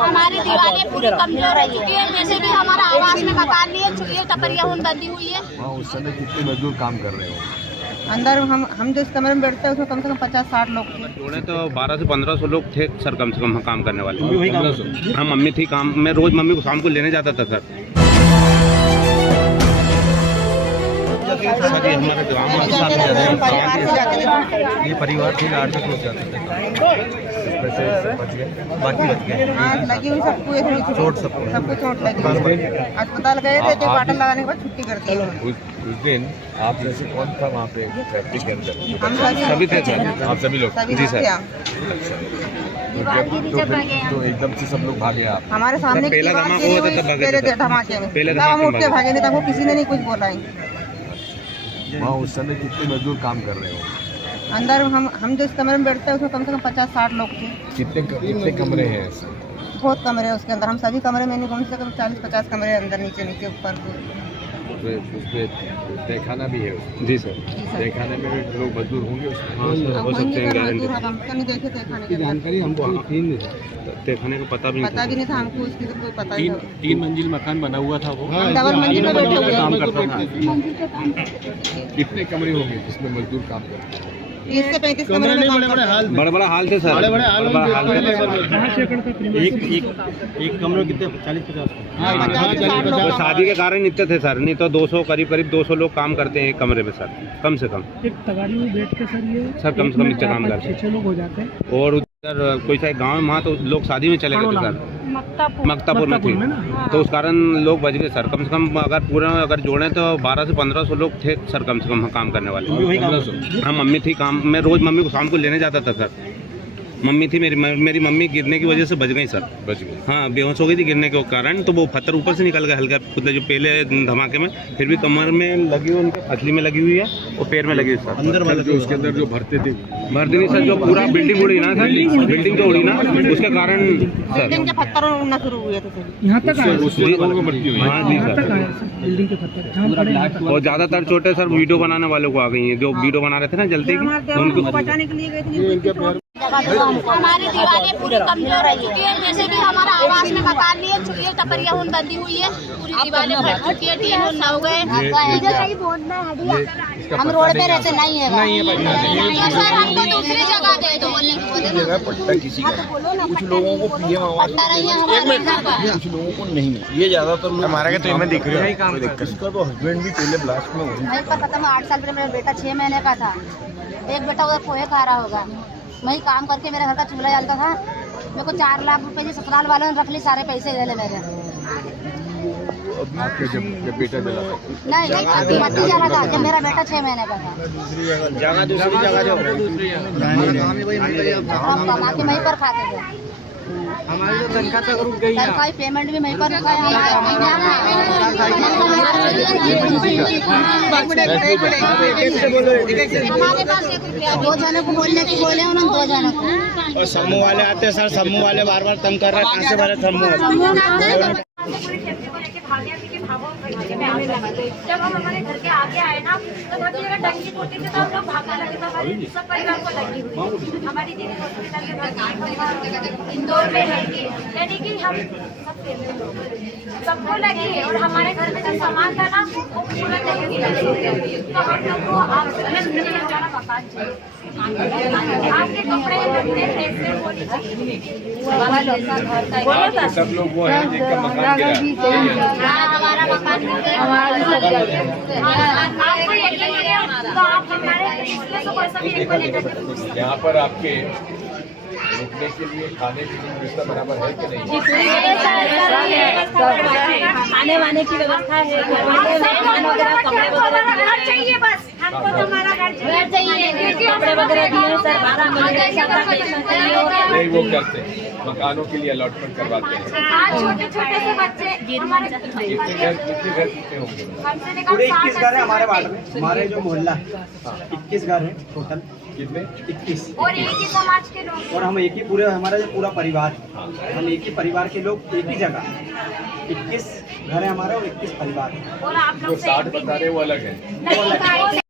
हमारी दीवारें पूरी कमजोर हो चुकी है। जैसे भी हमारा आवास में मकान नहीं है, छुट्टी टपरिया बंदी हुई है। वहाँ उस समय कितने मजदूर काम कर रहे हो? अंदर हम जिस कमरे में बैठते हैं उसमें कम से कम 50-60 लोग थे। जोड़े तो 1200 से 1500 लोग थे सर, कम से कम काम करने वाले। हाँ, मम्मी थी काम में, रोज मम्मी को शाम को लेने जाता था सर। हमारे गाँव में ये परिवार फिर 8 लोग जाते थे, बाकी बच गए। लगी हुई सबको चोट लगी। अस्पताल गए थे तो बाटल लगाने के बाद छुट्टी कर दी। उस दिन आप जैसे कौन था वहाँ पे फैक्ट्री के अंदर? हम सभी थे सर। आप सभी लोग? जी सर। तो एकदम से सब लोग भागे आप? हमारे सामने पहला धमाका हुआ था तब भागे थे। धमाके में पहले तब हम उठ के भागे नहीं, तब वो किसी ने नहीं कुछ बोला है। वहाँ उस समय कितने मजदूर काम कर रहे हो? अंदर हम जिस कमरे में बैठते हैं उसमें कम से कम 50-60 लोग थे। कितने कमरे हैं ऐसे? बहुत कमरे हैं उसके अंदर, हम सभी कमरे में नहीं, कम से कम 40-50 कमरे अंदर, नीचे ऊपर। उसमें तहखाना भी है उसमें? जी सर। तहखाने में भी लोग मजदूर होंगे उसमें? हाँ सर, हो सकते हैं, गारंटी। हम तो नहीं देखे तहखाने की जानकारी हमको तहखाने का पता भी नहीं था हमको, उसकी तो कोई पता ही नहीं। 3 मंजिल मकान बना हुआ था वो। डबल मंजिल में बैठे हुए काम करता था। कितने कमरे होंगे जिसमें मजदूर काम करते हैं? 30 से 35 कमरे में काम करते हैं। बड़ा हाल थे सर, बड़े हाल एक कमरे कितने 40-50? तो शादी के कारण इतने थे सर, नहीं तो 200 करीब 200 लोग काम करते हैं एक कमरे में सर, कम से कम। एक तगारी में बैठ के सर ये सर कम से कम इतना काम करते 6 लोग हो जाते हैं। हैं। और उधर कोई सा गाँव में वहाँ तो लोग शादी में चले गए थे सर, मक्तापुर में थे, तो उस कारण लोग बच गए सर। कम से कम अगर जोड़ें तो 1200 से 1500 लोग थे सर, कम से कम काम करने वाले। हाँ, मम्मी थी काम में, रोज मम्मी को शाम को लेने जाता था सर। मम्मी थी मेरी मम्मी गिरने की वजह से बच गई सर, बच गए? हाँ, बेहोश हो गई थी गिरने के कारण, तो वो पत्थर ऊपर से निकल गया हल्का, जो पहले धमाके में, फिर भी कमर में लगी हुई, उनके फसली में लगी हुई है और पैर में लगी हुई सर। अंदर जो उसके अंदर जो भरते थे? भर्ती नहीं सर, जो पूरा बिल्डिंग उड़ी ना सर, बिल्डिंग जो उड़ी ना उसके कारण सर, बिल्डिंग के पत्थर उड़ना शुरू हुए थे। यहाँ तक आया उससे लोगों को मृत्यु हुई? हाँ जी यहाँ तक सर। आया सर, बिल्डिंग के पत्थर जहाँ पड़े यहाँ तक। और ज्यादातर चोटें सर वीडियो बनाने वालों को आ गई हैं, जो वीडियो बना रहे थे ना जलते की, उनको बचाने के लिए गए थे। हमारी दीवारें पूरी कमजोर हो चुकी है। जैसे भी हमारा आवास में मकान नहीं है, छुट्टी टपरिया बंदी हुई है। पूरी दीवारें फट चुकी है, टीन न हो गए। हम रोड पे रहते नहीं है तो सर हमको दूसरी जगह दे दो। जगह पट्टा किसी का, कुछ लोगों को पीएम आवास, कुछ लोगों को नहीं। ये ज्यादातर लोग हमारे तो इनमें दिख रहे हैं। इसका तो हस्बैंड भी पहले ब्लास्ट में वहीं पर खत्म। 8 साल पहले मेरा बेटा 6 महीने का था। एक बेटा उधर पोहे खा रहा होगा। मैं ही काम करके मेरे घर का चूल्हा जलता था। मेरे को 4 लाख रुपए जी ससुराल वालों ने रख ली, सारे पैसे ले ले मेरे। जब बेटा जला था? नहीं मत जला था, जब मेरा बेटा 6 महीने का था। दूसरी जगह जो हम कमा के वहीं पर खाते थे। हमारी तो तनख्वाह तक रुक गई है। तनख्वाह पेमेंट भी वहीं पर रुका है। हमारे पास 1 रुपया, 2 जनों को बोलने की बोले उन्होंने, 2 जनों को। और समूह वाले आते हैं सर, समूह वाले बार बार तंग कर रहे हैं। कहाँ से भरे समूह? जब हम हमारे घर के आगे आए ना, तो बहुत जगह टंकी टूटी थी, तो हम लोग भागने लगे थे। हमारे सब परिवार को लगी हुई। हमारी दीदी हॉस्पिटल के बाद इंदौर में लगी, यानी कि हम सबको लगी है। और हमारे घर में जो सामान था ना, वो पूरा लगी। तो हम लोग को मकान चाहिए, आपके कपड़े लत्ते पैसे वो नहीं चाहिए। सब लोग वो है जिनका मकान गिरा। हमारा मकान आपको यकीन नहीं है तो आप हमारे इसमें तो पैसा भी एक लेटर। यहाँ पर आपके रुकने के लिए, खाने के लिए व्यवस्था बराबर है कि नहीं? खाने वाने की व्यवस्था है, घर चाहिए बस हमको। तो हमारा घर चाहिए, कपड़े वगैरह दिए सर, 12 नहीं वो करते हैं, मकानों के लिए अलॉटमेंट करवाते हैं। छोटे छोटे से बच्चे कितने घर कितने होंगे? हमसे पूरे निकल 21 घर है हमारे वार्ड में। हमारे जो मोहल्ला है 21 घर है टोटल। कितने? 21। और एक ही समाज के लोग, और हम एक ही पूरे, हमारा जो पूरा परिवार, हम एक ही परिवार के लोग, एक ही जगह। 21 घर है हमारे और 21 परिवार। और आप जो लोग 60 बता रहे हैं वो अलग है। नहीं